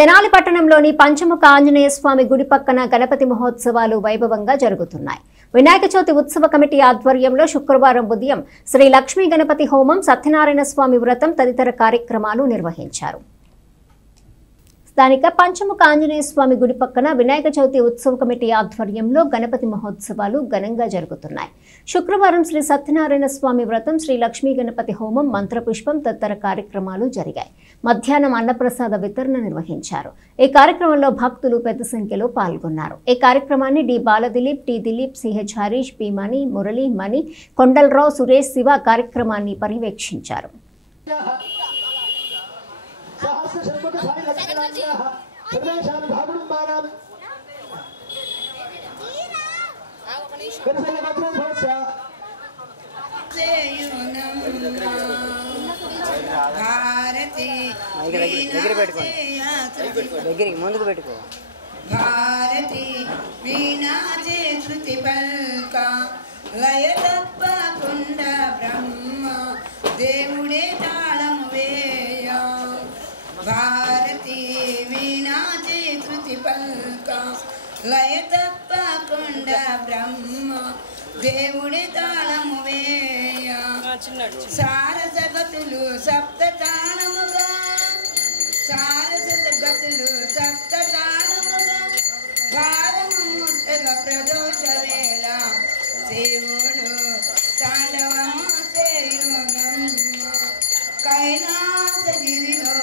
తెనాలి పట్టణంలోని పంచముఖ ఆంజనేయ స్వామి గుడి పక్కన గణపతి మహోత్సవాలు వైభవంగా జరుగుతున్నాయి. వినాయక చవితి ఉత్సవ కమిటీ ఆధ్వర్యంలో శుక్రవారం ఉదయం శ్రీ లక్ష్మీ గణపతి హోమం, సత్యనారాయణ స్వామి వ్రతం తదితర కార్యక్రమాలు నిర్వహించారు. స్థానిక పంచముఖ ఆంజనేయ స్వామి గుడి పక్కన వినాయక చవితి ఉత్సవ కమిటీ ఆధ్వర్యంలో గణపతి మహోత్సవాలు ఘనంగా జరుగుతున్నాయి. శుక్రవారం శ్రీ సత్యనారాయణ స్వామి వ్రతం, శ్రీ లక్ష్మీ గణపతి హోమం, మంత్రపుష్పం తదితర కార్యక్రమాలు జరిగాయి. మధ్యాహ్నం అన్నప్రసాద వితరణ నిర్వహించారు. ఈ కార్యక్రమంలో భక్తులు పెద్ద సంఖ్యలో పాల్గొన్నారు. ఈ కార్యక్రమాన్ని D Baladilip, T Dilip, CH Harish, P Mani, Murali, Mani, Kondalarao, Suresh, Shiva కార్యక్రమాన్ని పర్యవేక్షించారు. ముందుకు పెట్టుకో. భారతి వీణాజే శృతి పల్క లయ తప్పకుండా బ్రహ్మ దేవుడే తాళము వేయ. భారతి వీణాజే శృతి పల్క లయ తప్పకుండా బ్రహ్మ దేవుడే తాళము వేయ. సార జగతులు సప్త తాళముగా, సార జగతులు సప్త తాళముగా, భారము ముట్టగా ప్రదోష వేళ శివుడు తాండవము చేయునమ్మ. కైలాసగిరిలో